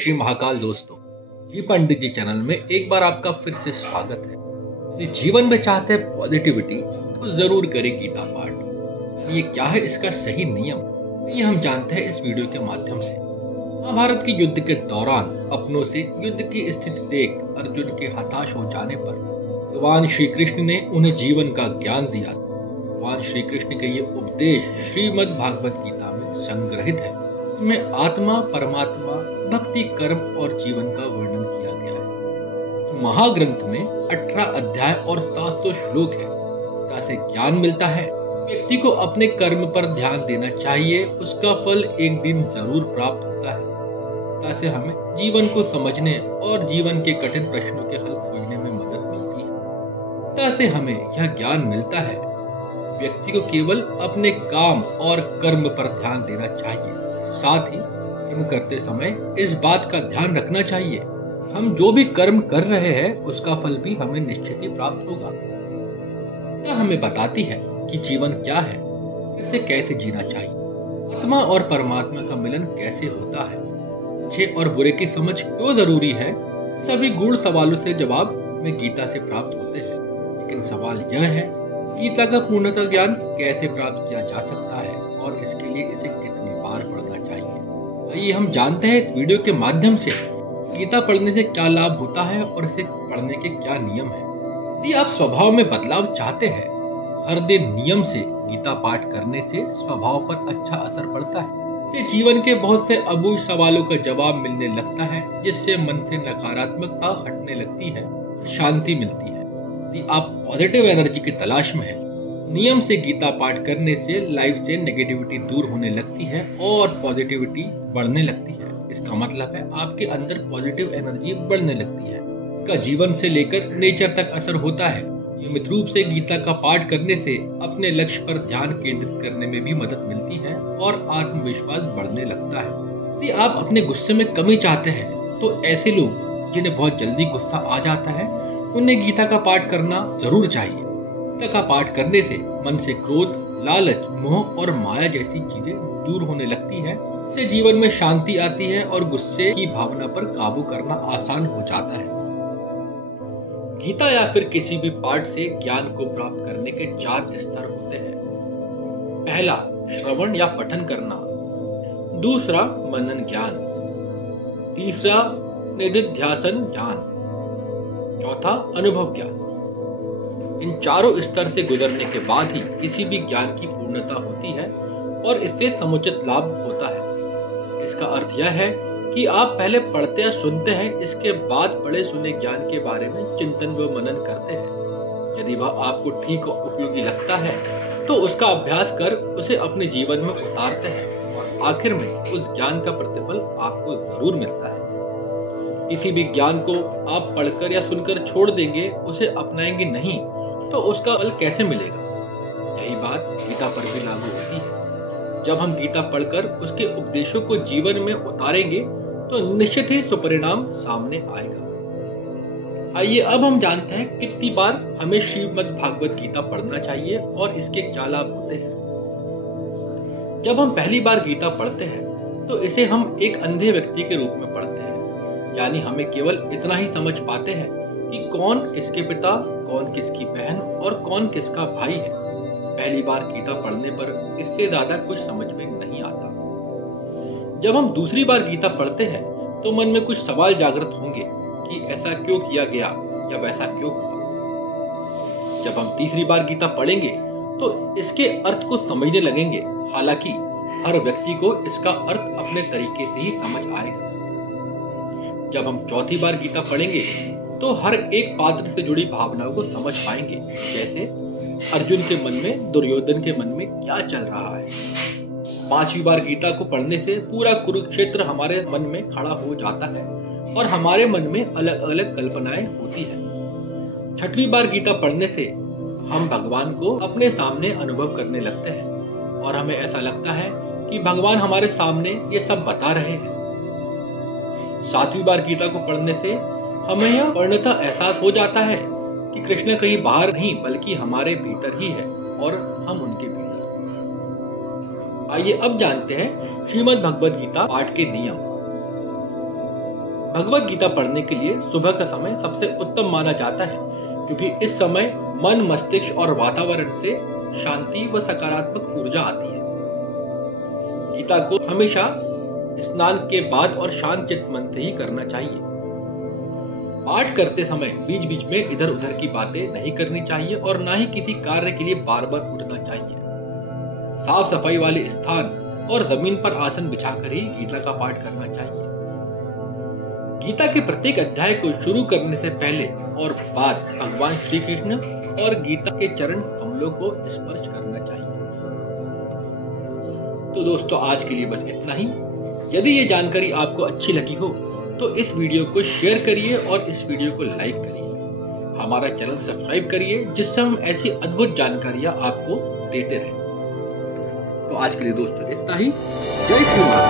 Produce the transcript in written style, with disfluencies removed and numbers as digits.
श्री महाकाल दोस्तों, जी पंडित जी चैनल में एक बार आपका फिर से स्वागत है। यदि जीवन में चाहते हैं पॉजिटिविटी तो जरूर करें गीता पाठ। ये क्या है इसका सही नियम, ये हम जानते हैं इस वीडियो के माध्यम से। महाभारत के युद्ध के दौरान अपनों से युद्ध की स्थिति देख अर्जुन के हताश हो जाने पर भगवान श्री कृष्ण ने उन्हें जीवन का ज्ञान दिया। भगवान श्री कृष्ण के ये उपदेश श्रीमद् भागवत गीता में संग्रहित है। इसमें आत्मा, परमात्मा, भक्ति, कर्म और जीवन का वर्णन किया गया है। महाग्रंथ में 18 अध्याय और 700 श्लोक है। गीता से ज्ञान मिलता है। व्यक्ति को अपने कर्म पर ध्यान देना चाहिए, उसका फल एक दिन जरूर प्राप्त होता है। गीता से हमें जीवन को समझने और जीवन के कठिन प्रश्नों के हल खोजने में मदद मिलती है। गीता से हमें यह ज्ञान मिलता है व्यक्ति को केवल अपने काम और कर्म पर ध्यान देना चाहिए। साथ ही कर्म करते समय इस बात का ध्यान रखना चाहिए हम जो भी कर्म कर रहे हैं उसका फल भी हमें निश्चित ही प्राप्त होगा। यह हमें बताती है कि जीवन क्या है, इसे कैसे जीना चाहिए, आत्मा और परमात्मा का मिलन कैसे होता है, अच्छे और बुरे की समझ क्यों जरूरी है। सभी गूढ़ सवालों से जवाब हमें गीता से प्राप्त होते हैं। लेकिन सवाल यह है, गीता का पूर्णतः ज्ञान कैसे प्राप्त किया जा सकता है और इसके लिए इसे कितनी बार पढ़ना चाहिए। आइए हम जानते हैं इस वीडियो के माध्यम से गीता पढ़ने से क्या लाभ होता है और इसे पढ़ने के क्या नियम है। यदि आप स्वभाव में बदलाव चाहते हैं, हर दिन नियम से गीता पाठ करने से स्वभाव पर अच्छा असर पड़ता है। इससे जीवन के बहुत से अबूझ सवालों का जवाब मिलने लगता है, जिससे मन से नकारात्मकता हटने लगती है, शांति मिलती है। यदि आप पॉजिटिव एनर्जी की तलाश में हैं, नियम से गीता पाठ करने से लाइफ से नेगेटिविटी दूर होने लगती है और पॉजिटिविटी बढ़ने लगती है। इसका मतलब है आपके अंदर पॉजिटिव एनर्जी बढ़ने लगती है। इसका जीवन से लेकर नेचर तक असर होता है। नियमित रूप से गीता का पाठ करने से अपने लक्ष्य पर ध्यान केंद्रित करने में भी मदद मिलती है और आत्मविश्वास बढ़ने लगता है। यदि आप अपने गुस्से में कमी चाहते हैं तो ऐसे लोग जिन्हें बहुत जल्दी गुस्सा आ जाता है उन्हें गीता का पाठ करना जरूर चाहिए। गीता का पाठ करने से मन से क्रोध, लालच, मोह और माया जैसी चीजें दूर होने लगती है। इससे जीवन में शांति आती है और गुस्से की भावना पर काबू करना आसान हो जाता है। गीता या फिर किसी भी पाठ से ज्ञान को प्राप्त करने के 4 स्तर होते हैं। पहला, श्रवण या पठन करना। दूसरा, मनन ज्ञान। तीसरा, निधिध्यासन ज्ञान। चौथा, अनुभव ज्ञान। इन चारों स्तर से गुजरने के बाद ही किसी भी ज्ञान की पूर्णता होती है और इससे समुचित लाभ होता है। इसका अर्थ यह है कि आप पहले पढ़ते या सुनते हैं, इसके बाद पढ़े सुने ज्ञान के बारे में चिंतन व मनन करते हैं। यदि वह आपको ठीक और उपयोगी लगता है तो उसका अभ्यास कर उसे अपने जीवन में उतारते हैं और आखिर में उस ज्ञान का प्रतिफल आपको जरूर मिलता है। किसी भी ज्ञान को आप पढ़कर या सुनकर छोड़ देंगे, उसे अपनाएंगे नहीं, तो उसका फल कैसे मिलेगा। यही बात गीता पर भी लागू होती है। जब हम गीता पढ़कर उसके उपदेशों को जीवन में उतारेंगे तो निश्चित ही सुपरिणाम सामने आएगा। आइए अब हम जानते हैं कितनी बार हमें श्रीमद् भागवत गीता पढ़ना चाहिए और इसके क्या लाभ होते हैं। जब हम पहली बार गीता पढ़ते हैं तो इसे हम एक अंधे व्यक्ति के रूप में पढ़ते हैं, यानी हमें केवल इतना ही समझ पाते हैं कि कौन किसके पिता, कौन किसकी बहन और कौन किसका भाई है। पहली बार गीता पढ़ने पर इससे ज्यादा कुछ समझ में नहीं आता। जब हम दूसरी बार गीता पढ़ते हैं तो मन में कुछ सवाल जागृत होंगे कि ऐसा क्यों किया गया या वैसा क्यों हुआ। जब हम तीसरी बार गीता पढ़ेंगे तो इसके अर्थ को समझने लगेंगे। हालांकि हर व्यक्ति को इसका अर्थ अपने तरीके से ही समझ आएगा। जब हम चौथी बार गीता पढ़ेंगे तो हर एक पात्र से जुड़ी भावनाओं को समझ पाएंगे, जैसे अर्जुन के मन में, दुर्योधन के मन में क्या चल रहा है। पांचवी बार गीता को पढ़ने से पूरा कुरुक्षेत्र हमारे मन में खड़ा हो जाता है और हमारे मन में अलग अलग कल्पनाएं होती है। छठवीं बार गीता पढ़ने से हम भगवान को अपने सामने अनुभव करने लगते हैं और हमें ऐसा लगता है कि भगवान हमारे सामने ये सब बता रहे हैं। सातवीं बार गीता को पढ़ने से हमें यह पूर्णतः एहसास हो जाता है कि कृष्ण कहीं बाहर नहीं बल्कि हमारे भीतर ही है और हम उनके भीतर। आइए अब जानते हैं श्रीमद् भगवद गीता पाठ के नियम। भगवत गीता पढ़ने के लिए सुबह का समय सबसे उत्तम माना जाता है, क्योंकि इस समय मन, मस्तिष्क और वातावरण से शांति व सकारात्मक ऊर्जा आती है। गीता को हमेशा स्नान के बाद और शांत चित्त मन से ही करना चाहिए। पाठ करते समय बीच बीच में इधर उधर की बातें नहीं करनी चाहिए और ना ही किसी कार्य के लिए बार बार उठना चाहिए। साफ सफाई वाले स्थान और जमीन पर आसन बिछाकर ही गीता का पाठ करना चाहिए। गीता के प्रत्येक अध्याय को शुरू करने से पहले और बाद भगवान श्री कृष्ण और गीता के चरण कमलों को स्पर्श करना चाहिए। तो दोस्तों, आज के लिए बस इतना ही। यदि ये जानकारी आपको अच्छी लगी हो तो इस वीडियो को शेयर करिए और इस वीडियो को लाइक करिए। हमारा चैनल सब्सक्राइब करिए, जिससे हम ऐसी अद्भुत जानकारियां आपको देते रहें। तो आज के लिए दोस्तों इतना ही। जय श्री राम।